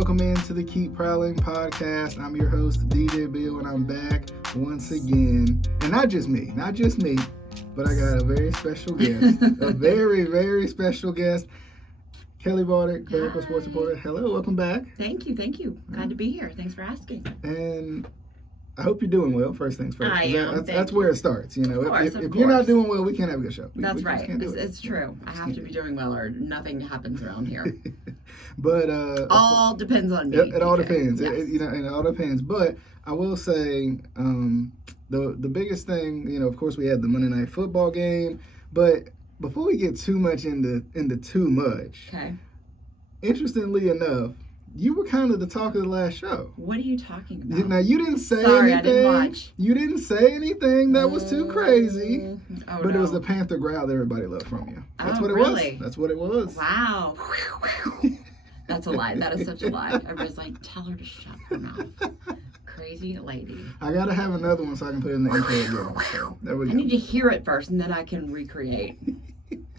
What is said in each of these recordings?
welcome into the Keep Prowling podcast. I'm your host, DJ Beal, and I'm back once again. And not just me, but I got a very special guest, a very, very special guest. Kelli Bartik, Carolina Sports reporter. Hello, welcome back. Thank you. Glad to be here. Thanks for asking. And I hope you're doing well. First things first. I am. That's where it starts. You know, Of if course. you're not doing well, we can't have a good show. That's we right. It's true. I have to be doing well, or nothing happens around here. But all depends on me. It all depends. Yes. It all depends. But I will say the biggest thing, of course, we had the Monday Night Football game. But before we get too much into too much, okay. Interestingly enough, you were kind of the talk of the last show. What are you talking about? Now, you didn't say Sorry, anything. I didn't watch. You didn't say anything that was too crazy. Oh, but no. It was the Panther growl that everybody loved from you. That's what it really? was. That's what it was. Wow. That's a lie. That is such a lie. Everybody's like, tell her to shut her mouth. Crazy lady. I got to have another one so I can put it in the intro again. So, there we go. I need to hear it first, and then I can recreate.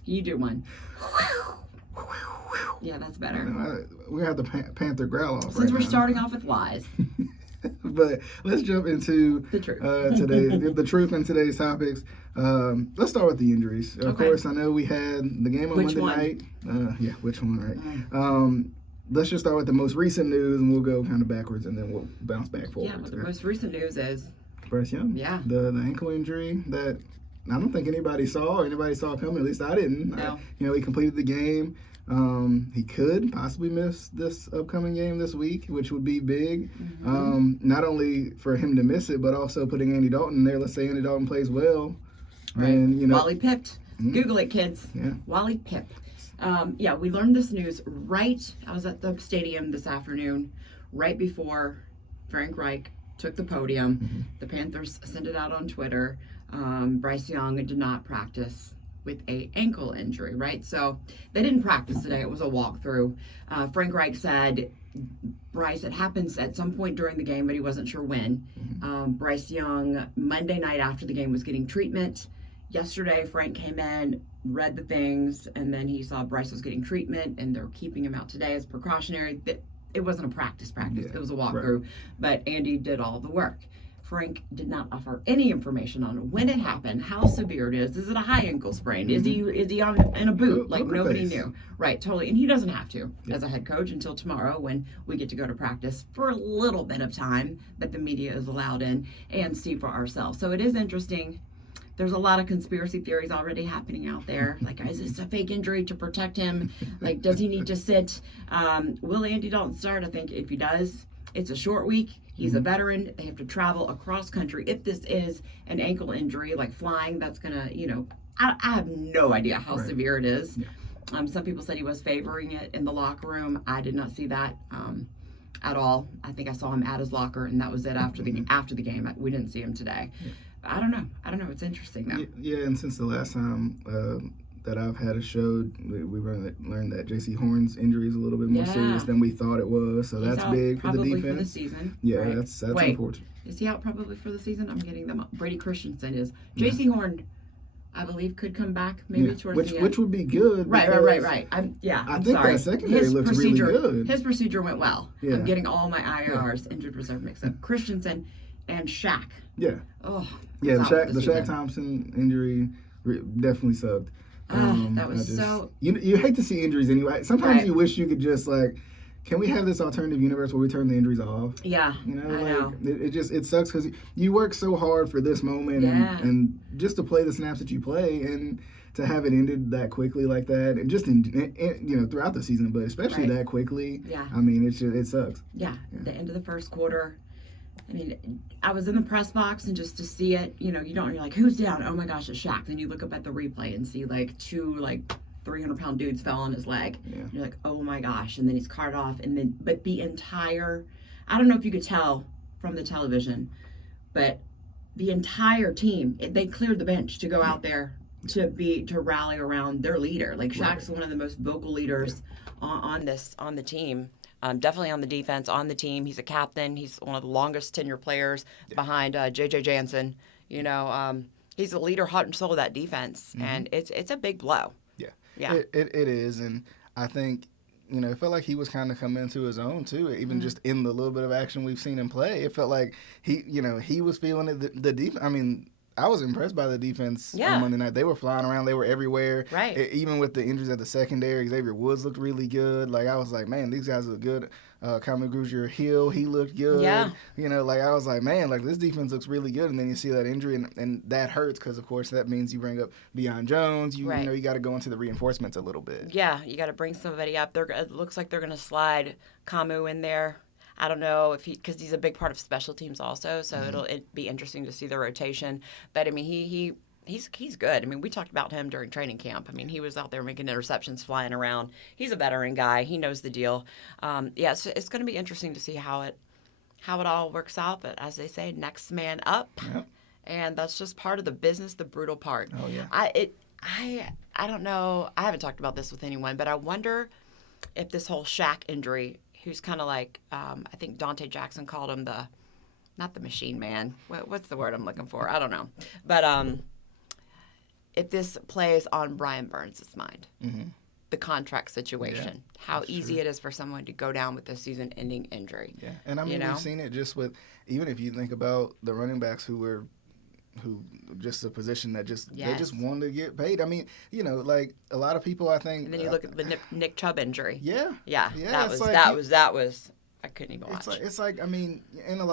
You do one. Yeah, that's better. We have the Panther growl off. Since we're starting off with lies. But let's jump into the truth. The truth in today's topics. Let's start with the injuries. Of course, I know we had the game on Monday night. Yeah, which one, right? Let's just start with the most recent news, and we'll go kind of backwards, and then we'll bounce back forward. Yeah, well, the most recent news is Bryce Young. Yeah. The ankle injury that I don't think anybody saw coming. At least I didn't. No. He completed the game. He could possibly miss this upcoming game this week, which would be big. Not only for him to miss it, but also putting Andy Dalton in there. Let's say Andy Dalton plays well. Right. And, Wally pipped. Google it, kids. Yeah. Wally Pip. We learned this news I was at the stadium this afternoon, right before Frank Reich took the podium. The Panthers sent it out on Twitter. Bryce Young did not practice with a ankle injury, right? So they didn't practice today. It was a walkthrough. Frank Reich said, Bryce, it happens at some point during the game, but he wasn't sure when. Bryce Young, Monday night after the game, was getting treatment. Yesterday, Frank came in, read the things, and then he saw Bryce was getting treatment, and they're keeping him out today as precautionary. It wasn't a practice. Yeah. It was a walkthrough, right. But Andy did all the work. Frank did not offer any information on when it happened, how severe it is. Is it a high ankle sprain? Is he in a boot? Like nobody knew. Right, totally. And he doesn't have to as a head coach until tomorrow when we get to go to practice for a little bit of time that the media is allowed in and see for ourselves. So it is interesting. There's a lot of conspiracy theories already happening out there. Like, is this a fake injury to protect him? Like, does he need to sit? Will Andy Dalton start? I think if he does, it's a short week. He's a veteran. They have to travel across country. If this is an ankle injury, like flying, that's going to, I have no idea how severe it is. Yeah. Some people said he was favoring it in the locker room. I did not see that at all. I think I saw him at his locker, and that was it after the game. We didn't see him today. Yeah. I don't know. It's interesting, though. Yeah, and since the last time that I've had a show, we learned that J.C. Horn's injury is a little bit more serious than we thought it was. So that's big for the defense. Probably for the season. Yeah, right. That's unfortunate. Is he out probably for the season? I'm getting them up. Brady Christensen is. J.C. Horn, I believe, could come back maybe towards the end. Which would be good. Right. I think sorry. That secondary looks really good. His procedure went well. Yeah. I'm getting all my IRs, injured reserve mixed up. Christensen and Shaq. Yeah. Oh. Yeah, the Shaq Thompson injury definitely sucked. That was You hate to see injuries anyway. Sometimes you wish you could just can we have this alternative universe where we turn the injuries off? Yeah, I know. It sucks because you work so hard for this moment and just to play the snaps that you play and to have it ended that quickly like that and just throughout the season, but especially that quickly. Yeah. I mean, it sucks. Yeah. The end of the first quarter. I mean, I was in the press box, and just to see it, you're like, who's down? Oh my gosh, it's Shaq. Then you look up at the replay and see two 300-pound dudes fell on his leg. Yeah. You're like, oh my gosh. And then he's carted off. But the entire, I don't know if you could tell from the television, but the entire team, they cleared the bench to go out there to rally around their leader. Like Shaq's one of the most vocal leaders on the team. Definitely on the defense, on the team. He's a captain. He's one of the longest tenure players behind J.J. Jansen. He's a leader, heart and soul of that defense, and it's a big blow. Yeah. It is, and I think it felt like he was kind of coming into his own too. Even just in the little bit of action we've seen him play, it felt like he was feeling it. The defense. I mean, I was impressed by the defense on Monday night. They were flying around. They were everywhere. Right. Even with the injuries at the secondary, Xavier Woods looked really good. Like, I was like, man, these guys look good. Kyle Hill, he looked good. Yeah. I was like, man, like, this defense looks really good. And then you see that injury, and that hurts because, of course, that means you bring up Deion Jones. You got to go into the reinforcements a little bit. Yeah, you got to bring somebody up. It looks like they're going to slide Camu in there. I don't know if because he's a big part of special teams also, so it'll be interesting to see the rotation. But I mean, he's good. I mean, we talked about him during training camp. I mean, he was out there making interceptions, flying around. He's a veteran guy. He knows the deal. It's going to be interesting to see how it all works out. But as they say, next man up, and that's just part of the business, the brutal part. Oh yeah. I don't know. I haven't talked about this with anyone, but I wonder if this whole Shaq injury. Who's kind of like, I think Dante Jackson called him not the machine man. What's the word I'm looking for? I don't know. But if this plays on Brian Burns' mind, the contract situation, how easy it is for someone to go down with a season-ending injury. Yeah, and I mean, we've seen it just with, even if you think about the running backs who just a position that they just wanted to get paid. I mean, like a lot of people, I think. And then you look at the Nick Chubb injury. Yeah. That was. I couldn't even watch. It's like I mean,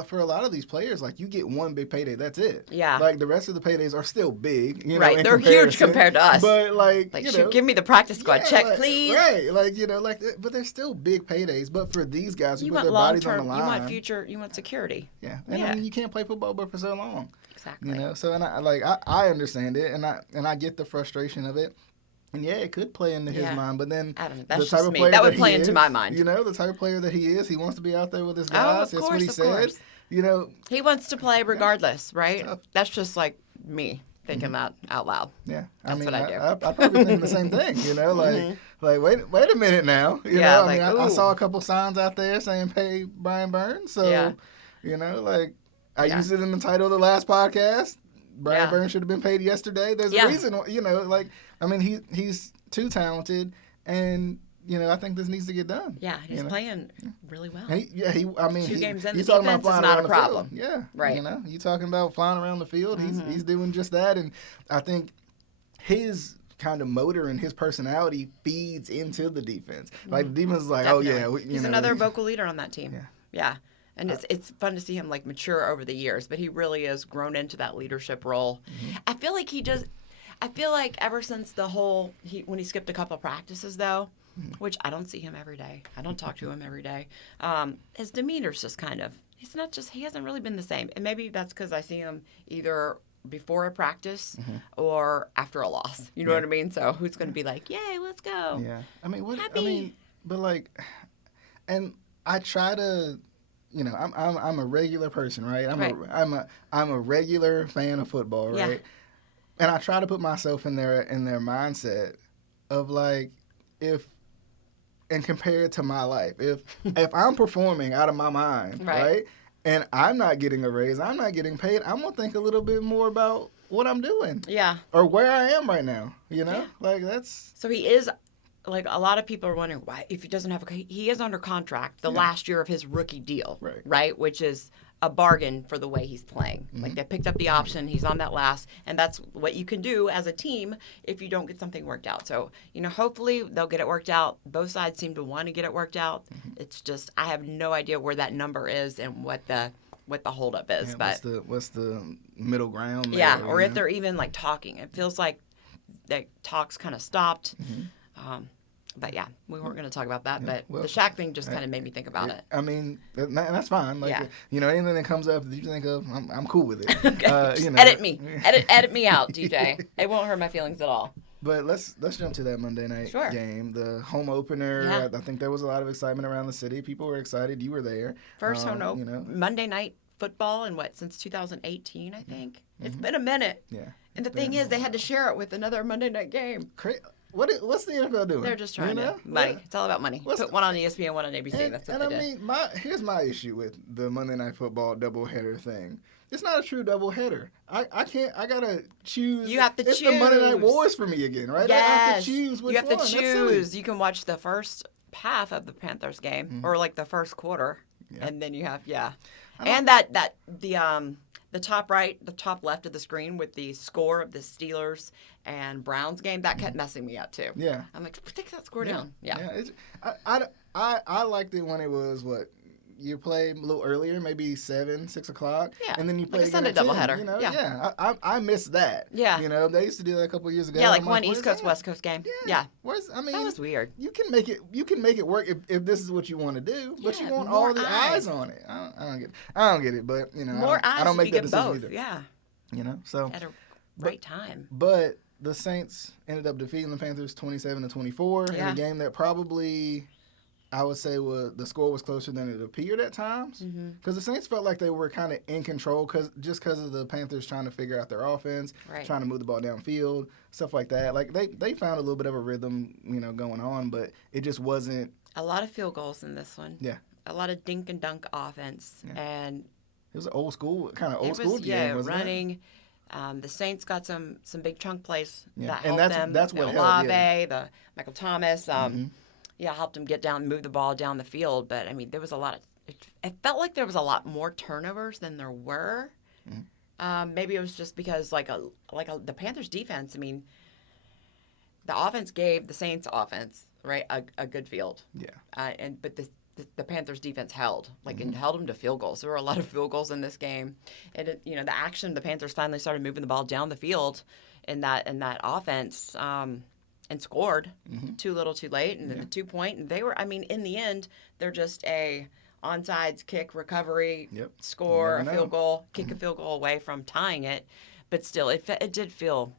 for a lot of these players, like, you get one big payday, that's it. Yeah. Like, the rest of the paydays are still big. Right, they're huge compared to us. But give me the practice squad check, please. Right, but they're still big paydays. But for these guys, you put their bodies on the line. You want security. Yeah, and I mean, you can't play football but for so long. Exactly. So and I understand it, and I get the frustration of it. And it could play into his mind, but then that's just me. That would play into my mind. The type of player that he is, he wants to be out there with his guys. That's what he said. He wants to play regardless, right? That's just like me thinking that out loud. Yeah, that's what I do. I probably think the same thing. Like wait a minute now. I saw a couple signs out there saying pay Brian Burns. So I used it in the title of the last podcast. Brian Burns should have been paid yesterday. There's a reason, I mean, he's too talented, and I think this needs to get done. Yeah, he's playing really well. And 2 games in, the talking defense about flying is not around a problem. The field. Yeah, right. You talking about flying around the field. He's doing just that, and I think his kind of motor and his personality feeds into the defense. Like, the defense is like, definitely. He's another vocal leader on that team. Yeah. And it's fun to see him mature over the years, but he really has grown into that leadership role. I feel like ever since when he skipped a couple of practices though, which I don't see him every day. I don't talk to him every day. His demeanor's just he hasn't really been the same. And maybe that's because I see him either before a practice or after a loss. You know what I mean? So who's going to be like, yay, let's go. Yeah. Happy. And I try to, I'm a regular person, right? I'm a regular fan of football, right? Yeah. And I try to put myself in their mindset of and compare it to my life. If I'm performing out of my mind, right? And I'm not getting a raise, I'm not getting paid, I'm gonna think a little bit more about what I'm doing. Yeah. Or where I am right now. Yeah. That's. So he is. A lot of people are wondering why, if he doesn't have he is under contract the last year of his rookie deal, right? Which is a bargain for the way he's playing. They picked up the option, he's on that last, and that's what you can do as a team if you don't get something worked out. So, hopefully they'll get it worked out. Both sides seem to want to get it worked out. It's just, I have no idea where that number is and what the holdup is. But what's the middle ground there, Yeah, or if they're even talking. It feels like the talks kind of stopped. But yeah, we weren't going to talk about that. But the Shaq thing just kind of made me think about it. I mean, that's fine. Anything that comes up that you think of, I'm cool with it. Okay. Edit me. Edit me out, DJ. It won't hurt my feelings at all. But let's jump to that Monday night game, the home opener. Yeah. I think there was a lot of excitement around the city. People were excited. You were there. First home opener. Monday night football since 2018, I think. It's been a minute. Yeah. And the thing is, they had to share it with another Monday night game. What's the NFL doing? They're just trying to money. It's all about money. Put one on ESPN, one on ABC. That's what they did. Here's my issue with the Monday Night Football doubleheader thing. It's not a true doubleheader. I can't. I gotta choose. You have to choose. It's the Monday Night Wars for me again, right? Yes. I have to choose which one. You have to choose. You can watch the first half of the Panthers game, or like the first quarter, and then you have and the top right, the top left of the screen with the score of the Steelers and Browns game that kept messing me up too. Yeah, I'm like, take that score down. Yeah. I liked it when it was you play a little earlier, maybe 6 o'clock. Yeah. And then you play like a again Sunday at 10, doubleheader. You know? Yeah. I miss that. Yeah. You know, they used to do that a couple of years ago. Yeah, like I'm one what East is Coast, that? West Coast game. Yeah. That was weird. You can make it work if this is what you want to do, but you want all the eyes on it. I don't get it, but you know, more eyes I don't make if you that get decision both. either. Yeah. You know, so at a right time. But the Saints ended up defeating the Panthers 27-24 in a game that probably, I would say, the score was closer than it appeared at times. Because the Saints felt like they were kind of in control just because of the Panthers trying to figure out their offense, trying to move the ball downfield, stuff like that. Like they found a little bit of a rhythm, going on, but it just wasn't. A lot of field goals in this one. Yeah. A lot of dink and dunk offense, and it was an old school game, wasn't running. it? The Saints got some big chunk plays that and helped them. That's what Olave, helped. the Michael Thomas, helped them get down, move the ball down the field. But I mean, there was a lot of. It felt like there was a lot more turnovers than there were. Maybe it was just because the Panthers defense. I mean, the offense gave the Saints offense a good field. Yeah. But the Panthers defense held and held them to field goals. There were a lot of field goals in this game, and the action. The Panthers finally started moving the ball down the field in that offense, and scored too little, too late, and then the 2-point. And they were, in the end, they're just a onside kick recovery, score a field goal, kick a field goal away from tying it. But still, it didn't feel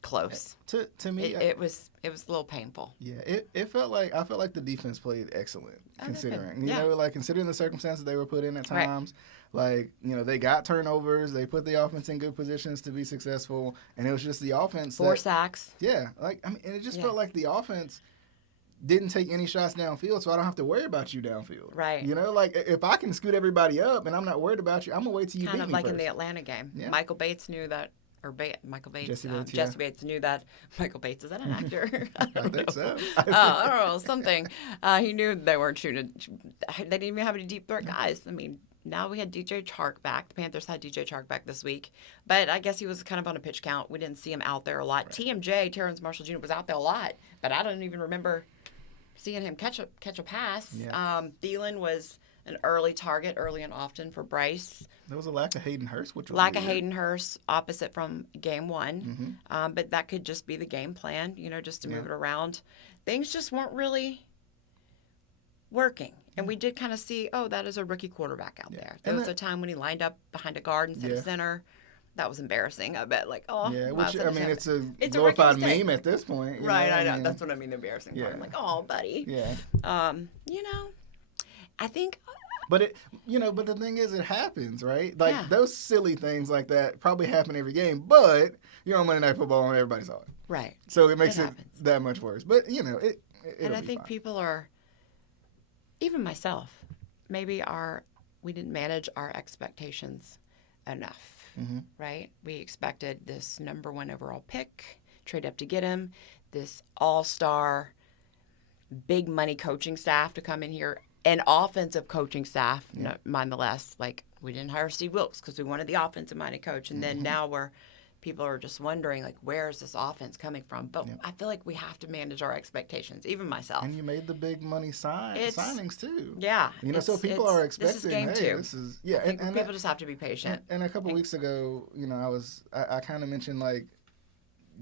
close. To me, it was a little painful. Yeah, I felt like the defense played excellent considering. Considering the circumstances they were put in at times. Right. They got turnovers, they put the offense in good positions to be successful, and it was just the offense 4 sacks. Yeah, and it just felt like the offense didn't take any shots downfield, so I don't have to worry about you downfield. Right. If I can scoot everybody up and I'm not worried about you, I'm gonna wait till you beat me Kind of like first. in the Atlanta game. Yeah. Michael Bates knew that. Jesse Bates knew that. Michael Bates, is that an actor? I think so. I don't know, something. He knew they weren't shooting. They didn't even have any deep threat guys. Now we had DJ Chark back. The Panthers had DJ Chark back this week. But I guess he was kind of on a pitch count. We didn't see him out there a lot. Right. TMJ, Terrence Marshall Jr., was out there a lot. But I don't even remember seeing him catch a pass. Yeah. Thielen was an early target, early and often for Bryce. There was a lack of Hayden Hurst, which was lack weird. of Hayden Hurst, opposite from game one. But that could just be the game plan, just to move it around. Things just weren't really working. And we did kind of see, that is a rookie quarterback out there. There was a time when he lined up behind a guard instead of center. That was embarrassing. I bet, it's a glorified meme at this point. Right, I know. That's what I mean, the embarrassing part. I'm like, oh, buddy. Yeah. I think... But but the thing is, it happens, right? Those silly things like that probably happen every game. But you're on Monday Night Football and everybody saw it, right? So it makes it that much worse. But it. And I think people are, even myself, maybe we didn't manage our expectations enough, right? We expected this number 1 overall pick, trade up to get him, this all-star, big money coaching staff to come in here. An offensive coaching staff, nonetheless. We didn't hire Steve Wilkes because we wanted the offensive-minded coach. And then now people are just wondering, where is this offense coming from? But I feel like we have to manage our expectations, even myself. And you made the big money signings, too. Yeah. so people are expecting, this is game 2. This is, and people just have to be patient. And a couple weeks ago, I kind of mentioned,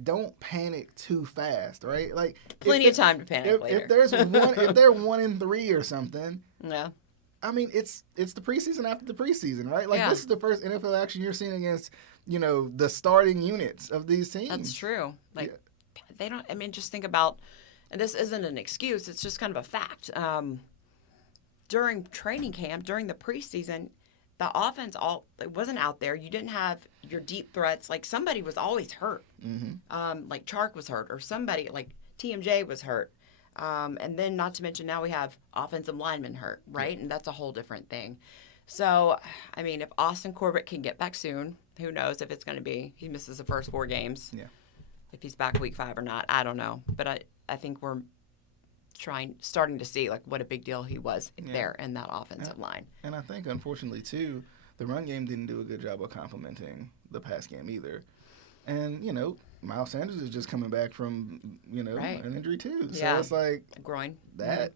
don't panic too fast, right? Plenty of time to panic later. If there's if they're 1-3 or something, yeah. It's the preseason after the preseason, right? This is the first NFL action you're seeing against, the starting units of these teams. That's true. They don't. Just think about, and this isn't an excuse. It's just kind of a fact. During training camp, during the preseason, the offense it wasn't out there. You didn't have your deep threats. Somebody was always hurt. Chark was hurt, or somebody TMJ was hurt. And then, not to mention, now we have offensive linemen hurt, right? And that's a whole different thing. So, if Austin Corbett can get back soon, who knows if it's going to be. He misses the first 4 games. Yeah. If he's back week 5 or not, I don't know. But I think we're starting to see like what a big deal he was there in that offensive line. And I think, unfortunately, too, the run game didn't do a good job of complementing the pass game either. And, Miles Sanders is just coming back from, an injury too. So it's like a groin. That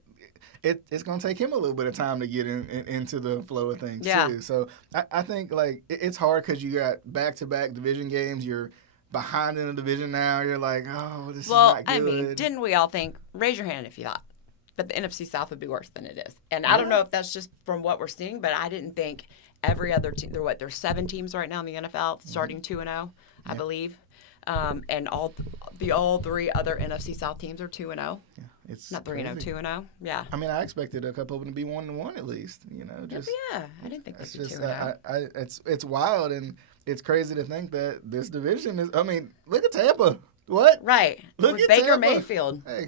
it's going to take him a little bit of time to get into the flow of things too. So I think like it's hard because you got back-to-back division games. You're behind in the division now. You're like, oh, this is not good. Well, I mean, didn't we all think? Raise your hand if you thought. But the NFC South would be worse than it is. And I don't know if that's just from what we're seeing, but I didn't think every other team. There's 7 teams right now in the NFL starting 2-0, I believe. And all 3 other NFC South teams are 2-0. Yeah, it's not 3-0, 2-0. Yeah. I mean, I expected a couple of them to be 1-1 at least. Just I didn't think they'd be 2-0. It's wild, and it's crazy to think that this division is. I mean, look at Tampa. What? Right. Look at Baker Tampa. Mayfield. Hey.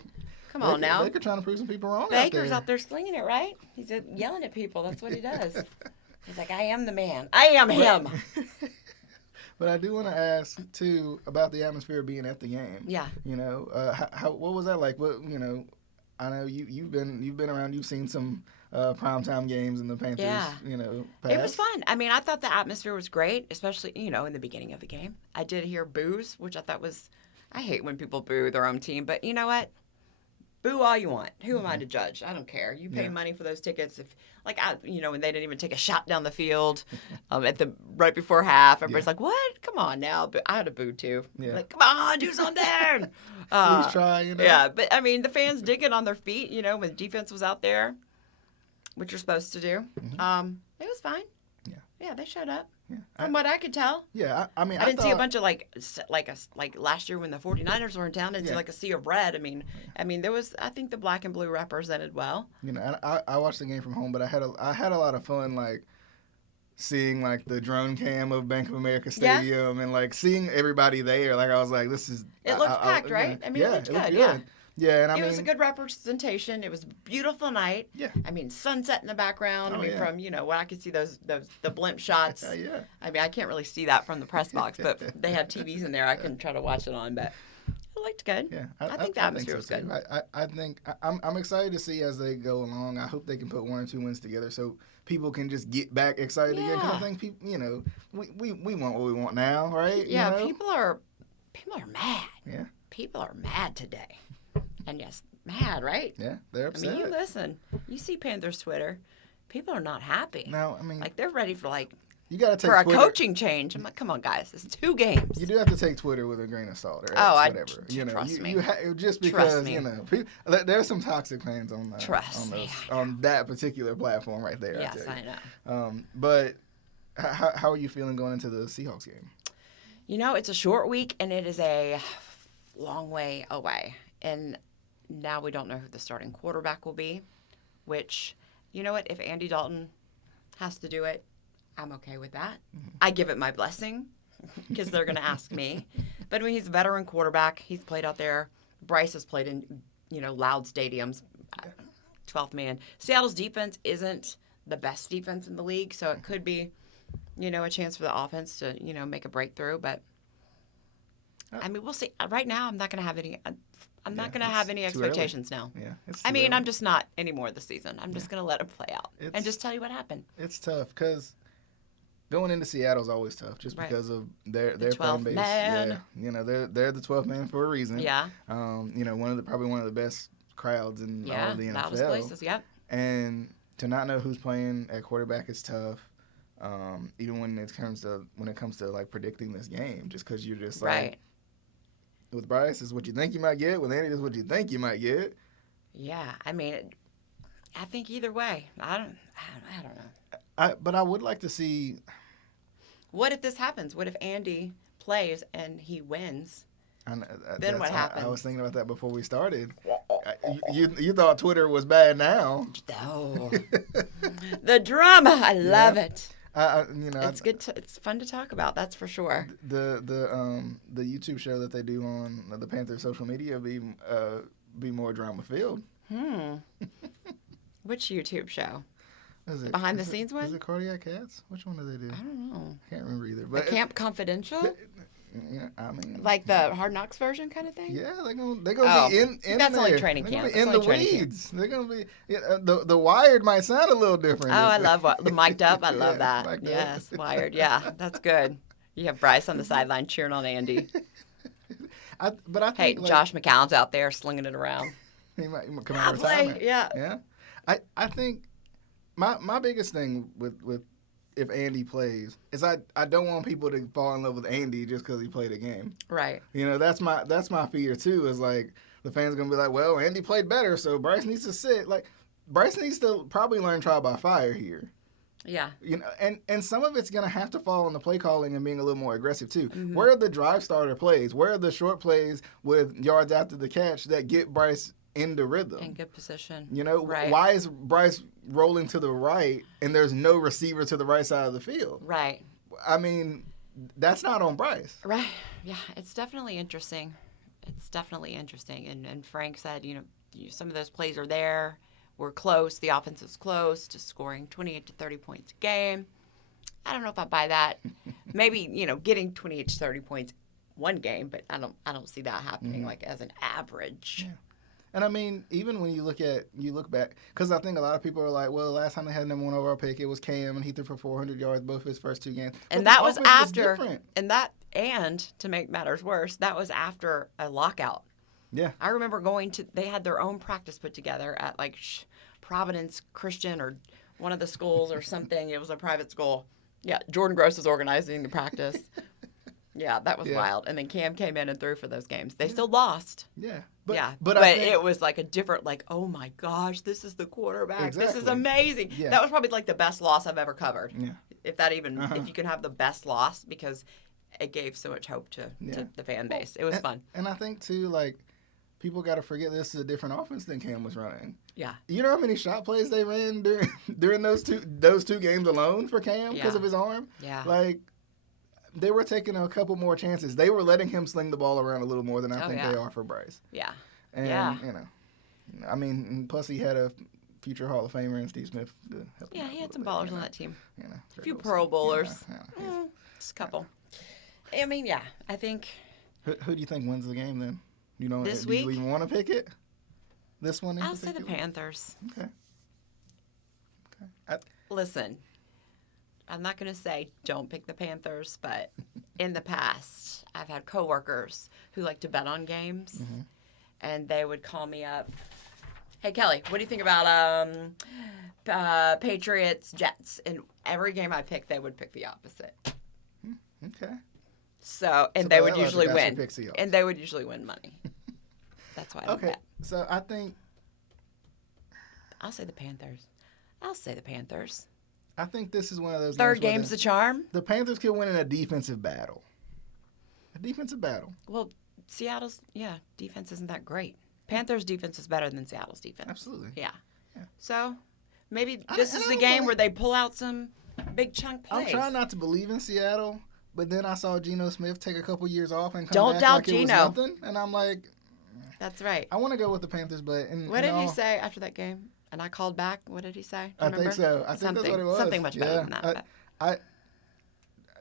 Come on now. Baker trying to prove some people wrong. Baker's out there slinging it, right? He's yelling at people. That's what he does. He's like, I am the man. I am him. But I do want to ask too about the atmosphere being at the game. Yeah. What was that like? What I know you've been around. You've seen some primetime games in the Panthers. Yeah. Past. It was fun. I mean, I thought the atmosphere was great, especially in the beginning of the game. I did hear boos, which I thought was. I hate when people boo their own team, but you know what? Boo all you want. Who am I to judge? I don't care. You pay money for those tickets. If and they didn't even take a shot down the field right before half. Everybody's like, "What? Come on now!" But I had a boo too. Yeah. Like, come on, do something. Please try. Yeah, but I mean, the fans did get on their feet. When the defense was out there, which you're supposed to do. It was fine. Yeah, they showed up. Yeah, from what I could tell. Yeah, I mean, I didn't see a bunch of like last year when the 49ers were in town. It's like a sea of red. I mean, there was. I think the black and blue represented well. And I watched the game from home, but I had a lot of fun like seeing like the drone cam of Bank of America Stadium and like seeing everybody there. Like I was like, this is. It looked packed, right? I mean, it looked good. Yeah. Yeah, and it was a good representation. It was a beautiful night. Yeah. I mean, sunset in the background. From what I could see the blimp shots. Yeah. I mean, I can't really see that from the press box, but they had TVs in there. I can try to watch it on, but it looked good. Yeah. I think the atmosphere was good. I think I'm excited to see as they go along. I hope they can put 1 or 2 wins together so people can just get back excited again. Because I think people, we want what we want now, right? Yeah. People are mad. Yeah. People are mad today. And yes, mad, right? Yeah, they're upset. I mean, you listen. You see Panthers Twitter. People are not happy. No, I mean, like they're ready for you gotta take for Twitter. A coaching change. I'm like, come on, guys, it's 2 games. You do have to take Twitter with a grain of salt, or whatever. Trust me. Just because there's some toxic fans on on that particular platform right there. Yes, I know. But how are you feeling going into the Seahawks game? It's a short week and it is a long way away, and now we don't know who the starting quarterback will be, which, you know what, if Andy Dalton has to do it, I'm okay with that. Mm-hmm. I give it my blessing because they're going to ask me. But I mean, he's a veteran quarterback. He's played out there. Bryce has played in, loud stadiums, 12th man. Seattle's defense isn't the best defense in the league, so it could be, a chance for the offense to, make a breakthrough. But, I mean, we'll see. Right now, I'm not going to have any I'm not going to have any expectations now. Yeah, I'm just not anymore this season. I'm just going to let it play out and just tell you what happened. It's tough because going into Seattle is always tough just because of their fan base. Man. Yeah, they're the 12th man for a reason. Yeah. Probably one of the best crowds in all of the NFL. Yeah, those places. Yep. And to not know who's playing at quarterback is tough. Even when it comes to like predicting this game, just because you're just like. Right. With Bryce, this is what you think you might get. With Andy, this is what you think you might get. Yeah, I mean, I think either way. I don't know. But I would like to see. What if this happens? What if Andy plays and he wins? Then what happens? I was thinking about that before we started. You thought Twitter was bad now. Oh, the drama! I love it. It's good. It's fun to talk about. That's for sure. The YouTube show that they do on the Panthers social media be more drama filled. Which YouTube show? Is it behind the scenes one? Is it Cardiac Cats? Which one do they do? I don't know. Can't remember either. But Camp Confidential. Yeah, I mean, Like the Hard Knocks version kind of thing? yeah, they're gonna be in that's there. only training They're camp. gonna be in the weeds. They're gonna be the Wired might sound a little different. Oh, I love the mic'd up. I love Yeah, that. mic'd up. Yes, Wired. Yeah, that's good. You have Bryce on the sideline cheering on Andy. But I think Josh McCown's out there slinging it around. he might come out of retirement. Yeah. I think my biggest thing with if Andy plays is I don't want people to fall in love with Andy just because he played a game. Right. You know, that's my fear too. Is like the fans gonna be like, well, Andy played better, so Bryce needs to sit. Like Bryce needs to probably learn trial by fire here. Yeah. You know, and some of it's gonna have to fall on the play calling and being a little more aggressive too. Mm-hmm. Where are the drive starter plays? Where are the short plays with yards after the catch that get Bryce into rhythm? In good position. You know, right. Why is Bryce rolling to the right and there's no receiver to the right side of the field? Right. I mean, that's not on Bryce. Right. Yeah, it's definitely interesting. And Frank said, some of those plays are there. We're close. The offense is close to scoring 28 to 30 points a game. I don't know if I buy that. Maybe, getting 28 to 30 points one game, but I don't see that happening like as an average. Yeah. And I mean, even when you look back, because I think a lot of people are like, well, last time they had number one overall pick, it was Cam, and he threw for 400 yards both his first two games. And that was after, and to make matters worse, that was after a lockout. Yeah. I remember they had their own practice put together at like Providence Christian or one of the schools or something. It was a private school. Yeah, Jordan Gross was organizing the practice. Yeah, that was wild. And then Cam came in and threw for those games. They still lost. Yeah. But it was like a different, like, oh my gosh, this is the quarterback. Exactly. This is amazing. Yeah. That was probably like the best loss I've ever covered. Yeah. If you can have the best loss, because it gave so much hope to the fan base. It was fun. And I think too, like, people got to forget this is a different offense than Cam was running. Yeah. You know how many shot plays they ran during those two games alone for Cam because of his arm? Yeah. Like, they were taking a couple more chances. They were letting him sling the ball around a little more than I think they are for Bryce. Yeah. And, I mean, plus he had a future Hall of Famer in Steve Smith. Yeah, he had some ballers on that team. A few those, Pro Bowlers. Just a couple. I mean, I think. Who do you think wins the game then? This week? Do you even want to pick it? This one? I'll say the Panthers. Okay. Listen, I'm not going to say don't pick the Panthers, but in the past, I've had coworkers who like to bet on games, and they would call me up. Hey, Kelly, what do you think about Patriots, Jets? And every game I picked, they would pick the opposite. Okay. So they would usually win. And they would usually win money. That's why I don't bet. So I think I'll say the Panthers. I think this is one of those third game's the charm. The Panthers could win in a defensive battle. Well, Seattle's defense isn't that great. Panthers' defense is better than Seattle's defense. Absolutely. Yeah. So maybe this is the game where they pull out some big chunk plays. I'm trying not to believe in Seattle, but then I saw Geno Smith take a couple years off and come Don't back doubt like it was Geno. nothing, and I'm like, that's right. I want to go with the Panthers, but what did he say after that game? And I called back. What did he say? I think so. I think that's what it was. Something much better than that.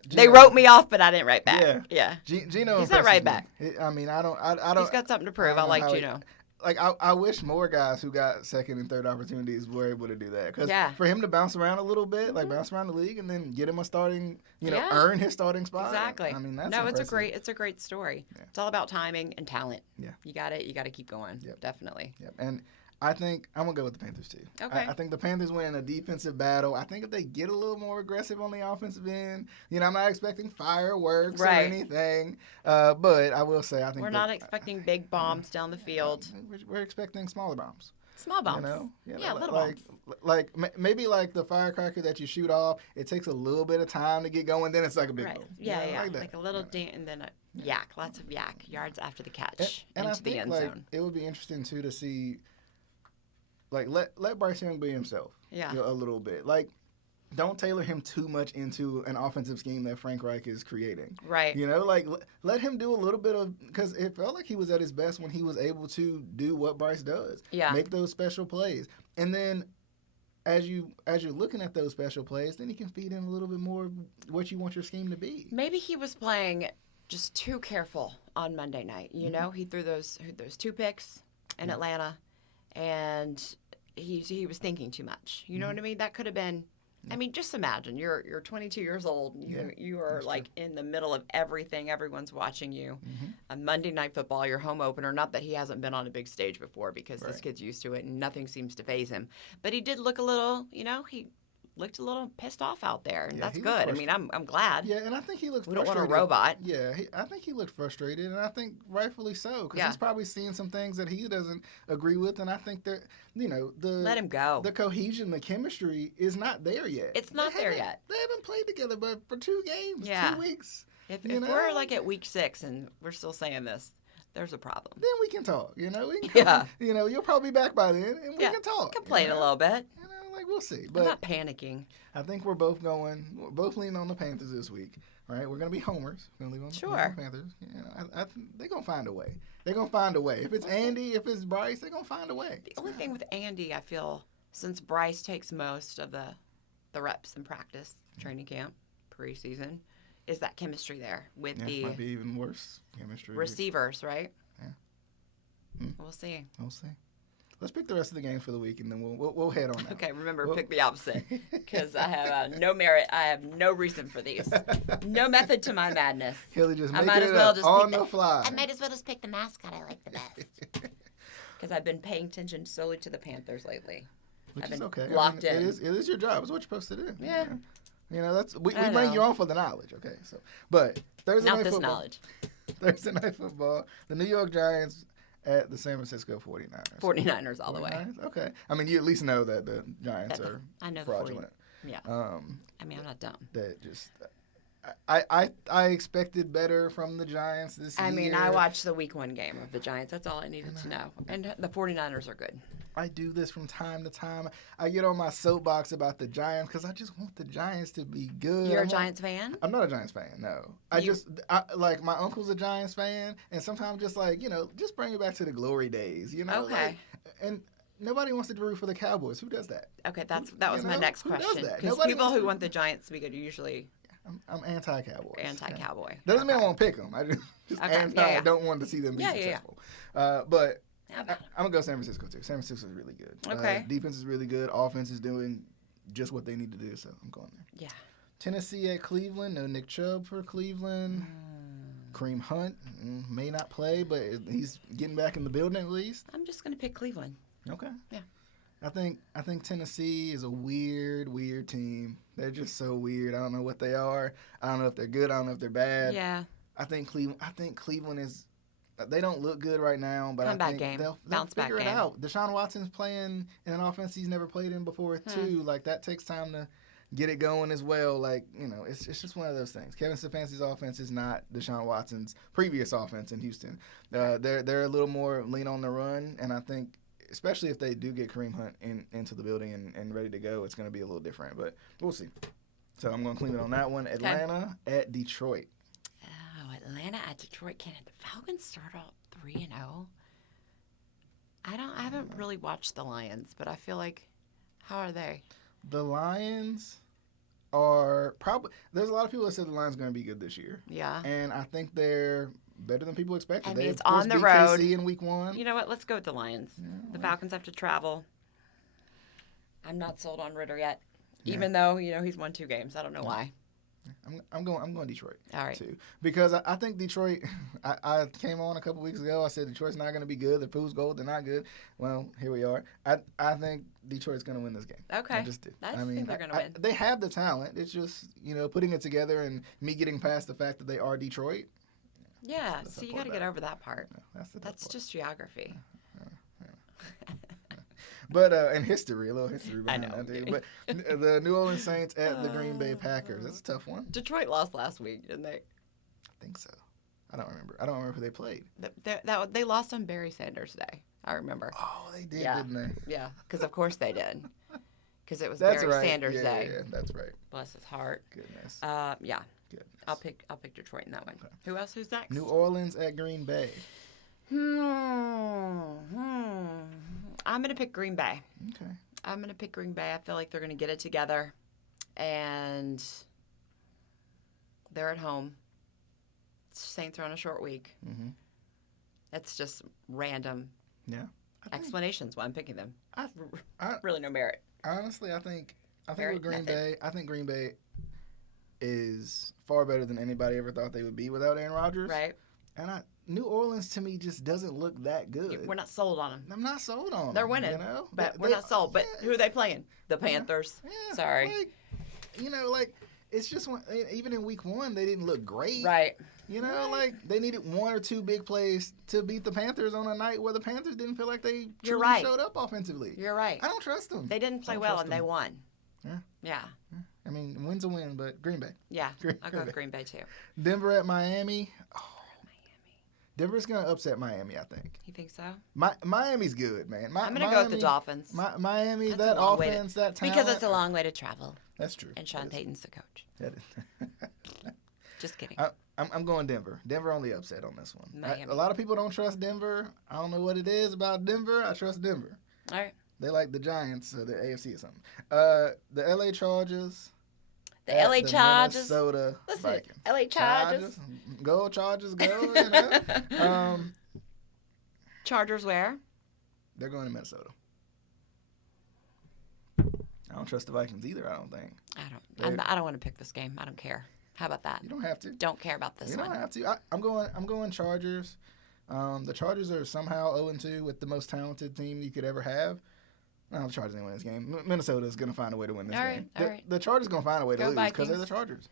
Geno, they wrote me off, but I didn't write back. Yeah. Geno. He's not right back. I mean, I don't. He's got something to prove. I like Geno. I wish more guys who got second and third opportunities were able to do that. Because for him to bounce around a little bit, bounce around the league, and then get him a starting, earn his starting spot. Exactly. I mean, that's impressive. It's a great story. Yeah. It's all about timing and talent. Yeah. You got to keep going. Yep. Definitely. Yep. And I think I'm going to go with the Panthers, too. Okay. I think the Panthers win in a defensive battle. I think if they get a little more aggressive on the offensive end, I'm not expecting fireworks or anything. But I will say I think we're not expecting big bombs down the field. We're expecting smaller bombs. Small bombs. Little bombs. Maybe like the firecracker that you shoot off, it takes a little bit of time to get going, then it's like a big bomb. Yeah. Like a little dent and then a yak. Lots of yak yards after the catch into the end zone. It would be interesting, too, to see. Let Bryce Young be himself. Yeah. A little bit. Don't tailor him too much into an offensive scheme that Frank Reich is creating. Right. Let him do a little bit of, because it felt like he was at his best when he was able to do what Bryce does. Yeah. Make those special plays. And then as you're looking at those special plays, then you can feed in a little bit more what you want your scheme to be. Maybe he was playing just too careful on Monday night. You know, he threw those 2 picks in Atlanta, and he was thinking too much. You know what I mean? That could have been. I mean, just imagine you're 22 years old. And you are like in the middle of everything. Everyone's watching you. A Monday Night Football, your home opener. Not that he hasn't been on a big stage before, because this kid's used to it and nothing seems to faze him. But he did look a little. He looked a little pissed off out there, and that's good. I mean, I'm glad. Yeah, and I think he looked We frustrated. don't want a robot. Yeah, I think he looked frustrated, and I think rightfully so, because he's probably seeing some things that he doesn't agree with, and I think that, let him go. The cohesion, the chemistry is not there yet. It's not there yet. They haven't pplayed together, but for 2 games, 2 weeks. If we're like at week 6 and we're still saying this, there's a problem. Then we can talk. We can you'll probably be back by then, and we can talk. Complain a little bit. We'll see. But I'm not panicking. I think we're both leaning on the Panthers this week, right? We're going to be homers. We're going to leave on the Panthers. They're going to find a way. They're going to find a way. If it's Andy, if it's Bryce, they're going to find a way. The only thing with Andy, I feel, since Bryce takes most of the reps in practice, training camp, preseason, is that chemistry there with the might be even worse chemistry. Receivers, right? Yeah. We'll see. We'll see. Let's pick the rest of the games for the week, and then we'll head on out. Okay, remember, pick the opposite, because I have no merit. I have no reason for these. No method to my madness. Kelli just making it up on the fly. I might as well just pick the mascot I like the best. Because I've been paying attention solely to the Panthers lately. Which is okay. Locked in. It is your job. It's what you're supposed to do. Yeah. That's we bring you on for the knowledge, okay? But Thursday night football. Knowledge. Thursday night football. The New York Giants at the San Francisco 49ers. 49ers all the way. Okay. I mean, you at least know that the Giants are fraudulent. Yeah. I mean, I'm not dumb. That just I expected better from the Giants this year. I mean, I watched the week 1 game of the Giants. That's all I needed to know. And the 49ers are good. I do this from time to time. I get on my soapbox about the Giants because I just want the Giants to be good. You're a Giants fan? I'm not a Giants fan, no. Like, my uncle's a Giants fan, and sometimes just just bring it back to the glory days, Okay. And nobody wants to root for the Cowboys. Who does that? Okay, that was my next question. Because people who want the Giants to be good are usually... I'm anti-Cowboys. Anti-Cowboy. Doesn't mean I won't pick them. I just I don't want to see them be successful. But I'm going to go San Francisco, too. San Francisco is really good. Okay. Defense is really good. Offense is doing just what they need to do, so I'm going there. Yeah. Tennessee at Cleveland. No Nick Chubb for Cleveland. Kareem Hunt may not play, but he's getting back in the building at least. I'm just going to pick Cleveland. Okay. Yeah. I think Tennessee is a weird team. They're just so weird. I don't know what they are. I don't know if they're good. I don't know if they're bad. Yeah. I think Cleveland is. They don't look good right now, but Comeback I think game. they'll Bounce-back figure it game. out. Deshaun Watson's playing in an offense he's never played in before too. Like, that takes time to get it going as well. Like, it's just one of those things. Kevin Stefanski's offense is not Deshaun Watson's previous offense in Houston. They're a little more lean on the run, and I think, especially if they do get Kareem Hunt into the building and ready to go, it's going to be a little different. But we'll see. So I'm going to Cleveland on that one. Atlanta at Detroit. Oh, Atlanta at Detroit. Can the Falcons start out 3-0? I haven't really watched the Lions, but I feel like, how are they? The Lions are probably – there's a lot of people that said the Lions are going to be good this year. Yeah. And I think they're better than people expected. I mean, they, it's of course, on the beat road. KC in week 1. You know what? Let's go with the Lions. Yeah, the Falcons have to travel. I'm not sold on Ritter yet, even though, he's won 2 games. I don't know why. I'm going Detroit. All right. Too, because I think Detroit. I came on a couple weeks ago. I said Detroit's not going to be good. The fool's gold. They're not good. Well, here we are. I think Detroit's going to win this game. Okay. I just did. I think they're going to win. They have the talent. It's just putting it together and me getting past the fact that they are Detroit. Yeah. So you got to get over that part. No, that's just geography. But in history, a little history behind I know. that. But the New Orleans Saints at the Green Bay Packers. That's a tough one. Detroit lost last week, didn't they? I think so. I don't remember who they played. They lost on Barry Sanders Day. I remember. Oh, they did, didn't they? Yeah, because of course they did. Because it was That's Barry right. Sanders Day. Yeah, that's right. Bless his heart. Goodness. Yeah. Goodness. I'll pick Detroit in that one. Okay. Who else? Who's next? New Orleans at Green Bay. I'm going to pick Green Bay. Okay. I'm going to pick Green Bay. I feel like they're going to get it together. And they're at home. Saints are on a short week. Mm-hmm. It's just random explanations why I'm picking them. Really no merit. Honestly, I think with Green Bay, Green Bay is far better than anybody ever thought they would be without Aaron Rodgers. Right. And New Orleans to me just doesn't look that good. We're not sold on them. I'm not sold on them. They're winning, but we're not sold. But who are they playing? The Panthers. Yeah, sorry. It's just even in week 1 they didn't look great. Right. They needed 1 or 2 big plays to beat the Panthers on a night where the Panthers didn't feel like they truly showed up offensively. You're right. I don't trust them. They didn't play well and they won. Yeah. I mean, win's a win, but Green Bay. Yeah, I'll go with Green Bay too. Denver at Miami. Oh, Denver's going to upset Miami, I think. You think so? Miami's good, man. I'm going to go with the Dolphins. Miami, that offense, that talent. Because it's a long way to travel. That's true. And Sean Payton's the coach. Just kidding. I'm going Denver. Denver only upset on this one. Miami. A lot of people don't trust Denver. I don't know what it is about Denver. I trust Denver. All right. They like the Giants, or the AFC or something. The LA Chargers. The LA Chargers. Minnesota Vikings. LA Chargers. Go Chargers, go. Chargers where? They're going to Minnesota. I don't trust the Vikings either, I don't think. I don't want to pick this game. I don't care. How about that? You don't have to. Don't care about this one. You don't have to. I'm going Chargers. The Chargers are somehow 0-2 with the most talented team you could ever have. No, the Chargers didn't win this game. Minnesota is going to find a way to win this game. All right. The Chargers are going to find a way to lose because they're the Chargers.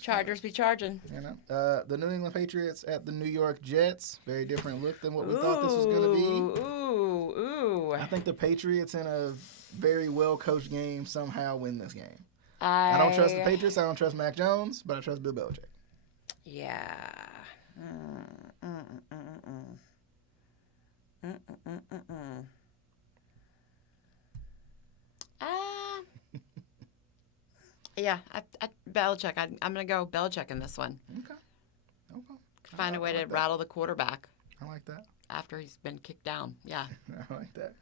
Chargers be charging. The New England Patriots at the New York Jets. Very different look than what we thought this was going to be. Ooh. I think the Patriots in a very well-coached game somehow win this game. I don't trust the Patriots. I don't trust Mac Jones, but I trust Bill Belichick. Yeah. Yeah, Belichick. I'm going to go Belichick in this one. Okay. Find a way to rattle the quarterback. I like that. After he's been kicked down. Yeah. I like that.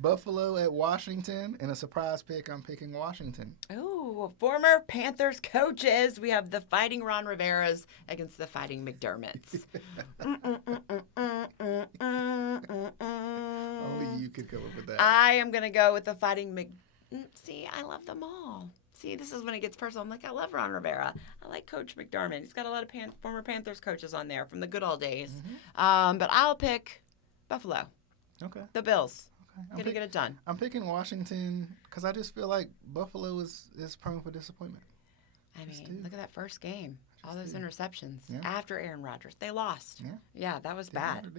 Buffalo at Washington. In a surprise pick, I'm picking Washington. Ooh, former Panthers coaches. We have the Fighting Ron Riveras against the Fighting McDermotts. Only you could come up with that. I am going to go with the Fighting See, I love them all. See, this is when it gets personal. I'm like, I love Ron Rivera. I like Coach McDermott. He's got a lot of former Panthers coaches on there from the good old days. Mm-hmm. But I'll pick Buffalo. Okay. The Bills. Okay. Gonna get it done. I'm picking Washington because I just feel like Buffalo is prone for disappointment. I mean, look at that first game. All those interceptions after Aaron Rodgers. They lost. Yeah, that was bad.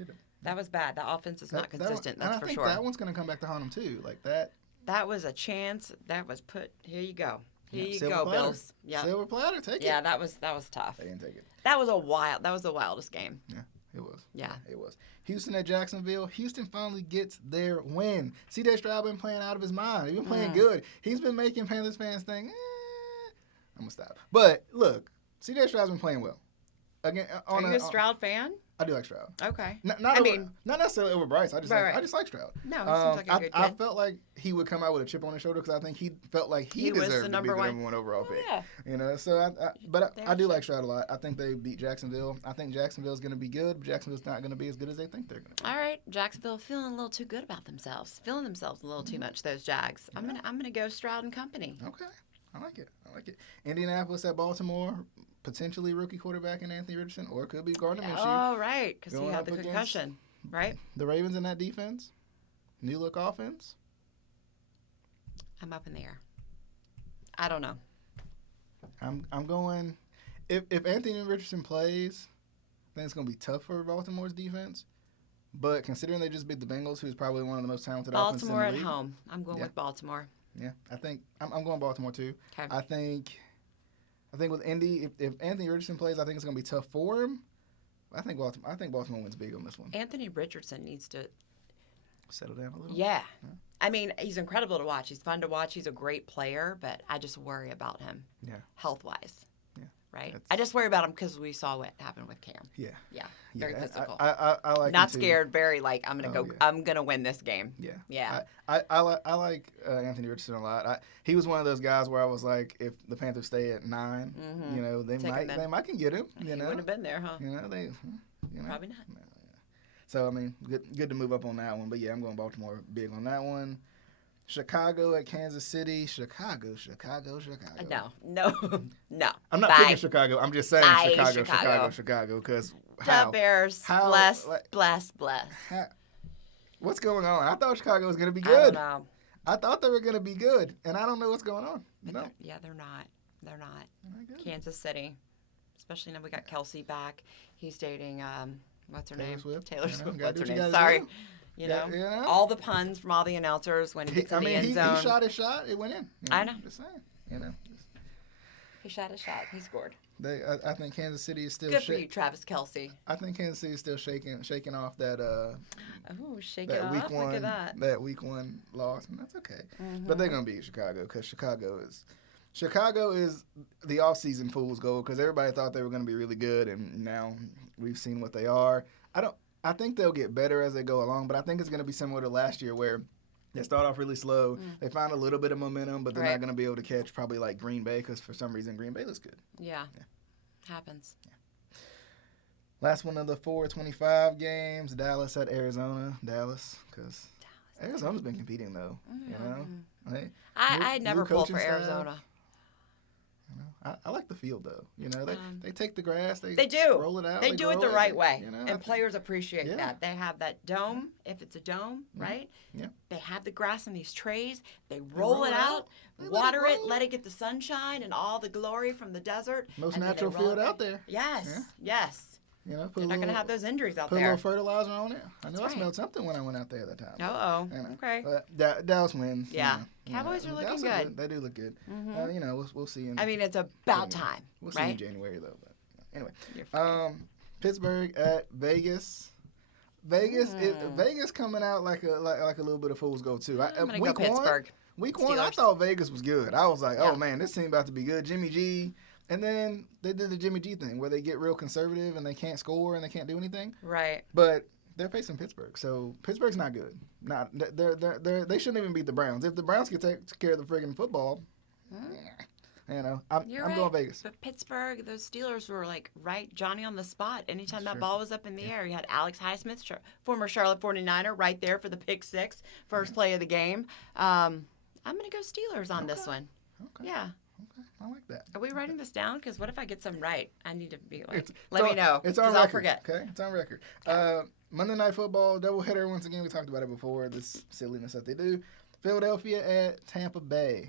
That was bad. The offense is not consistent, that's for sure. I think that one's going to come back to haunt them, too. Like that. That was a chance. That was put. Here you go. Here you Silver go, platter. Bills. Yeah. Silver platter, take it. Yeah, that was tough. They didn't take it. That was the wildest game. Yeah, it was. Yeah. It was. Houston at Jacksonville. Houston finally gets their win. C.J. Stroud been playing out of his mind. He's been playing good. He's been making Panthers fans think, I'm going to stop. But, look, C.J. Stroud's been playing well. Again, Are you a Stroud fan? I do like Stroud. Okay. Not necessarily over Bryce. I just like Stroud. No, he seems like a good kid. I felt like he would come out with a chip on his shoulder because I think he felt like he deserved to be the number one overall pick. Yeah. So I do like Stroud a lot. I think they beat Jacksonville. I think Jacksonville's going to be good, but Jacksonville's not going to be as good as they think they're going to be. All right, Jacksonville feeling a little too good about themselves. Feeling themselves a little too much, those Jags. Yeah. I'm gonna go Stroud and company. Okay. I like it. Indianapolis at Baltimore. Potentially rookie quarterback in Anthony Richardson, or it could be Gardner Minshew. Oh, right, because he had the concussion, right? The Ravens in that defense, new look offense. I'm up in the air. I don't know. I'm going. If Anthony Richardson plays, I think it's going to be tough for Baltimore's defense. But considering they just beat the Bengals, who's probably one of the most talented offenses in the league. Baltimore at home. I'm going with Baltimore. Yeah, I think I'm going Baltimore too. Okay. I think with Indy, if Anthony Richardson plays, I think it's going to be tough for him. I think Baltimore wins big on this one. Anthony Richardson needs to settle down a little. Yeah. I mean, he's incredible to watch. He's fun to watch. He's a great player, but I just worry about him. Yeah. Health-wise. Yeah. right? I just worry about him because we saw what happened with Cam. Yeah. Yeah. Very physical. I like Not him too. scared. Very like I'm gonna go. Yeah. I'm gonna win this game. Yeah. Yeah. I like Anthony Richardson a lot. He was one of those guys where I was like, if the Panthers stay at 9, you know, they might can get him. You know, he wouldn't have been there, huh? You know, Probably not. So I mean, good to move up on that one. But yeah, I'm going Baltimore big on that one. Chicago at Kansas City. Chicago. No. I'm not picking Chicago. I'm just saying Chicago. Because the Bears, bless. What's going on? I thought Chicago was going to be good. I don't know. I thought they were going to be good, and I don't know what's going on. No. They're not. They're not. Kansas City, especially now we got Kelsey back. He's dating what's her name? Taylor Swift. What's her name? Sorry. You know, all the puns from all the announcers when he gets in the end zone. He shot his shot. It went in. I know. Just saying. You know. He shot his shot. He scored. I think Kansas City is still good for you, Travis Kelce. I think Kansas City is still shaking off that. Shake it off. Week 1, look at that. That Week 1 loss, and that's okay. But they're gonna beat Chicago because Chicago is the offseason fool's gold because everybody thought they were gonna be really good, and now we've seen what they are. I think they'll get better as they go along, but I think it's gonna be similar to last year where they start off really slow. They find a little bit of momentum, but they're not going to be able to catch probably like Green Bay because for some reason Green Bay looks good. Yeah. Happens. Yeah. Last one of the 4:25 games, Dallas at Arizona. Dallas, because Arizona's been competing though. You know, I never pulled for Arizona. You know, I like the field though. You know, they take the grass, they do roll it out, they do it the right way, you know, and players appreciate that. They have that dome, if it's a dome, right? Yeah. They have the grass in these trays. They roll it out, water it, let it get the sunshine and all the glory from the desert. Most natural field out there. Yes. You know, you're not going to have those injuries out there. Put a little fertilizer on it. I know I smelled something when I went out there at that time. You know, okay. But Dallas wins. Yeah. Cowboys are looking good. They do look good. You know, we'll see. I mean, it's about time. We'll see in January, though. But anyway. Pittsburgh at Vegas. Vegas coming out like a little bit of fool's gold, too. I'm going to go Pittsburgh. Week 1, I thought Vegas was good. I was like, oh, man, this team about to be good. Jimmy G. And then they did the Jimmy G thing where they get real conservative and they can't score and they can't do anything. Right. But they're facing Pittsburgh, so Pittsburgh's not good. They shouldn't even beat the Browns. If the Browns could take care of the friggin' football, you know, I'm going Vegas. But Pittsburgh, those Steelers were like right Johnny on the spot. Anytime that ball was up in the air, you had Alex Highsmith, former Charlotte 49er, right there for the pick six, first play of the game. I'm going to go Steelers on this one. Okay. Yeah. Okay, I like that. Are we writing this down? Because what if I get some right? I need to be like, let me know. It's on record. I'll forget. Okay, it's on record. Monday Night Football, doubleheader once again. We talked about it before, this silliness that they do. Philadelphia at Tampa Bay.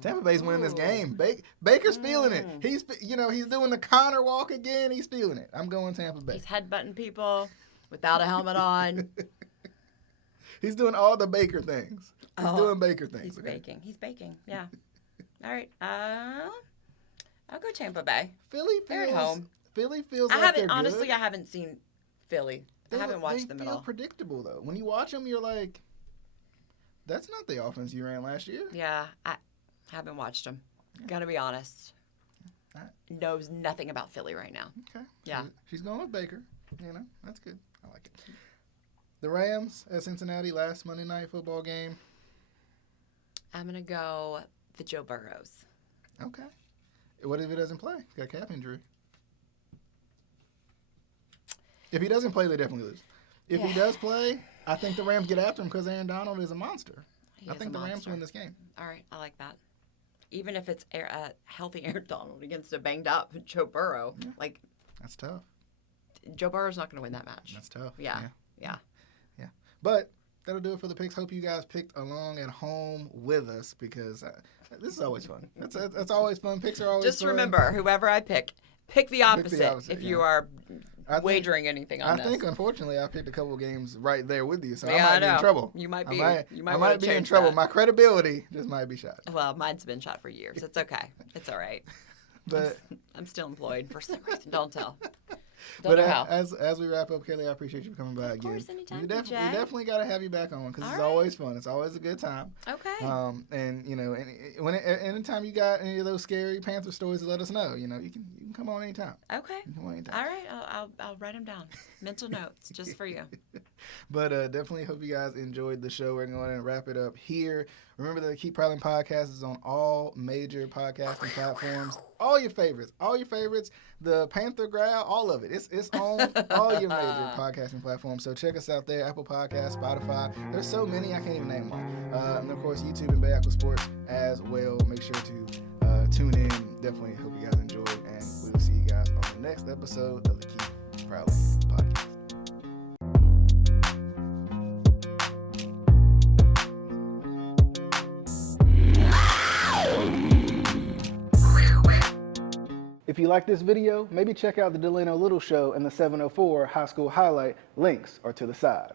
Tampa Bay's winning this game. Baker's feeling it. He's doing the Connor walk again. He's feeling it. I'm going Tampa Bay. He's headbutting people without a helmet on. He's doing all the Baker things. He's doing Baker things. He's baking. Yeah. All right. I'll go Tampa Bay. They're at home. Philly feels I like they're good. Honestly, I haven't seen Philly. I haven't watched them at all. They feel predictable, though. When you watch them, you're like, that's not the offense you ran last year. Yeah. I haven't watched them. Gotta be honest. Knows nothing about Philly right now. Okay. Yeah. She's going with Baker. You know, that's good. I like it. The Rams at Cincinnati, last Monday Night Football game. I'm going to go the Joe Burrows. Okay. What if he doesn't play? He's got a calf injury. If he doesn't play, they definitely lose. If he does play, I think the Rams get after him because Aaron Donald is a monster. I think the Rams win this game. All right. I like that. Even if it's a healthy Aaron Donald against a banged-up Joe Burrow. Yeah. That's tough. Joe Burrow's not going to win that match. That's tough. Yeah. But that'll do it for the picks. Hope you guys picked along at home with us because this is always fun. That's always fun. Picks are always fun. Just remember, whoever I pick the opposite if you are wagering anything on this. I think, unfortunately, I picked a couple games right there with you, so I might be in trouble. You might be. I might be in trouble. That. My credibility just might be shot. Well, mine's been shot for years. It's okay. It's all right. But I'm still employed for some reason. Don't tell. Don't know how. As we wrap up, Kelly, I appreciate you coming by again. Of course, anytime, We DJ. definitely got to have you back on because it's always fun. It's always a good time. Okay. And you know, anytime you got any of those scary Panther stories, let us know. You know, you can come on anytime. Okay. Come on anytime. All right. I'll write them down. Mental notes just for you. But definitely hope you guys enjoyed the show. We're going to wrap it up here. Remember that the Keep Prowling podcast is on all major podcasting platforms. All your favorites. The Panther Growl, all of it. It's on all your major podcasting platforms. So check us out there. Apple Podcasts, Spotify. There's so many I can't even name them all. And of course, YouTube and Bahakel Sports as well. Make sure to tune in. Definitely hope you guys enjoyed. And we'll see you guys on the next episode of the Keep Prowling podcast. If you like this video, maybe check out the Delano Little Show and the 704 High School Highlight. Links are to the side.